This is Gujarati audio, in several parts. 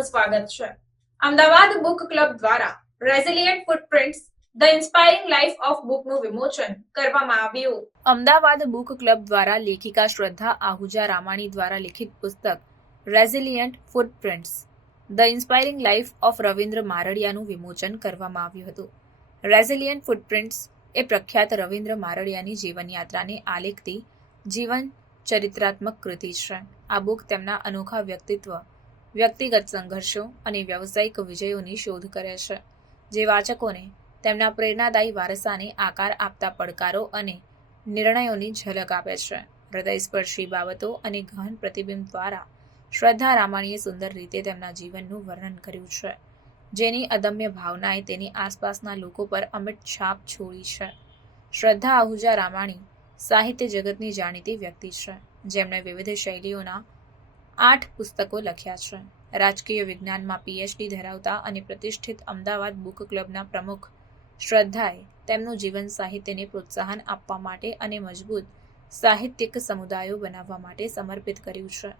આપનું સ્વાગત છે। અમદાવાદ બુક ક્લબ દ્વારા resilient footprints the inspiring life of બુકનું વિમોચન કરવામાં આવ્યું। અમદાવાદ બુક ક્લબ દ્વારા લેખિકા શ્રદ્ધા આહુજા રામાણી દ્વારા લિખિત પુસ્તક resilient footprints the inspiring life of Ravindra મારડિયાનું વિમોચન કરવામાં આવ્યું હતું। રેઝિલિયન્ટ ફૂટપ્રિન્ટ્સ એ પ્રખ્યાત રવિન્દ્ર મારડિયાની જીવનયાત્રાને આલેખતી જીવન ચરિત્રાત્મક કૃતિ છે। આ બુક તેમના અનોખા વ્યક્તિત્વ, વ્યક્તિગત સંઘર્ષો અને વ્યવસાયિક વિજયોની શોધ કરે છે, જે વાચકોને તેમના પ્રેરણાદાયી વારસાને આકાર આપતા પડકારો અને નિર્ણયોની ઝલક આપે છે। હૃદયસ્પર્શી બાબતો અને ગહન પ્રતિબિંબ દ્વારા શ્રદ્ધા રામાણીએ સુંદર રીતે તેમના જીવનનું વર્ણન કર્યું છે, જેની અદમ્ય ભાવનાએ તેની આસપાસના લોકો પર અમિટ છાપ છોડી છે। શ્રદ્ધા આહુજા રામાણી સાહિત્ય જગતની જાણીતી વ્યક્તિ છે, જેમણે વિવિધ શૈલીઓના 8 પુસ્તકો લખ્યા છે। રાજકીય વિજ્ઞાનમાં પીએચડી ધરાવતા અને પ્રતિષ્ઠિત અમદાવાદ બુક ક્લબના પ્રમુખ શ્રદ્ધાએ તેમનું જીવન સાહિત્યને પ્રોત્સાહન આપવા માટે અને મજબૂત સાહિત્યિક સમુદાયો બનાવવા માટે સમર્પિત કર્યું છે।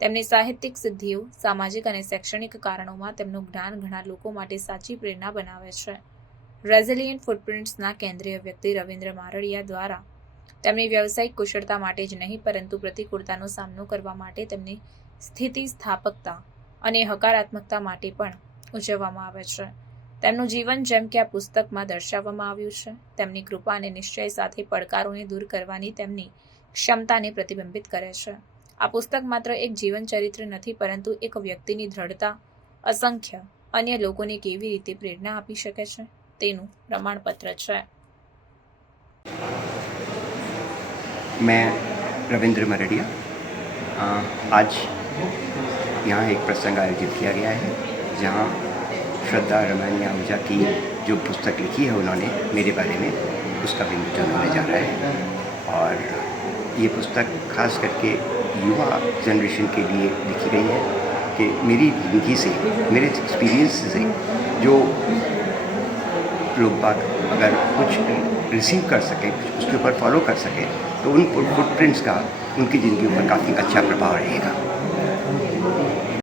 તેમની સાહિત્યિક સિદ્ધિઓ, સામાજિક અને શૈક્ષણિક કારણોમાં તેમનું જ્ઞાન ઘણા લોકો માટે સાચી પ્રેરણા બનાવે છે। રેઝિલિયન્ટ ફૂટપ્રિન્ટ્સના કેન્દ્રીય વ્યક્તિ રવિન્દ્ર મારડિયા દ્વારા તેમની વ્યવસાયિક કુશળતા માટે જ નહીં, પરંતુ પ્રતિકૂળતાનો સામનો કરવા માટે તેમની સ્થિતિસ્થાપકતા અને હકારાત્મકતા માટે પણ ઉજવવામાં આવે છે। તેમનું જીવન, જેમ કે આ પુસ્તકમાં દર્શાવવામાં આવ્યું છે, તેમની કૃપા અને નિશ્ચય સાથે પડકારોને દૂર કરવાની તેમની ક્ષમતાને પ્રતિબિંબિત કરે છે। આ પુસ્તક માત્ર એક જીવન ચરિત્ર નથી, પરંતુ એક વ્યક્તિની દ્રઢતા અસંખ્ય અન્ય લોકોને કેવી રીતે પ્રેરણા આપી શકે છે તેનું પ્રમાણપત્ર છે। मैं रविंद्र मरडिया, आज यहाँ एक प्रसंग आयोजित किया गया है जहाँ श्रद्धा रामानी आहूजा की जो पुस्तक लिखी है उन्होंने मेरे बारे में, उसका विमोचन होने जा रहा है। और ये पुस्तक खास करके युवा जनरेशन के लिए लिखी गई है कि मेरी ज़िंदगी से, मेरे एक्सपीरियंस से जो लोग बाग अगर कुछ रिसीव कर सकें, कुछ उसके ऊपर फॉलो कर सकें, तो उन फुटप्रिंट्स का उनकी ज़िंदगी पर काफ़ी अच्छा प्रभाव रहेगा।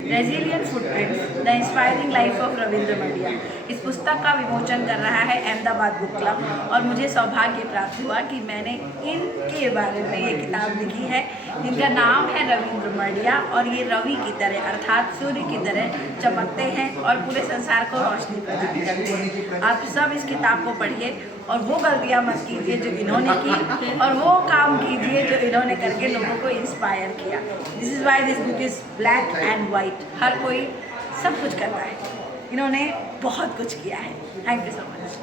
Resilient footprints the inspiring life of Ravindra Mardia इस पुस्तक का विमोचन कर रहा है अहमदाबाद बुक क्लब, और मुझे सौभाग्य प्राप्त हुआ कि मैंने इनके बारे में ये किताब लिखी है, जिनका नाम है रविंद्र मारडिया। और ये रवि की तरह अर्थात सूर्य की तरह चमकते हैं और पूरे संसार को रोशनी प्रदान करते हैं। आप सब इस किताब को पढ़िए और वो गलतियाँ मत कीजिए जो इन्होंने की, और वो काम कीजिए जो इन्होंने करके लोगों को इंस्पायर किया। This is why this book is black and white. हर कोई सब कुछ करता है, इन्होंने बहुत कुछ किया है। Thank you so much.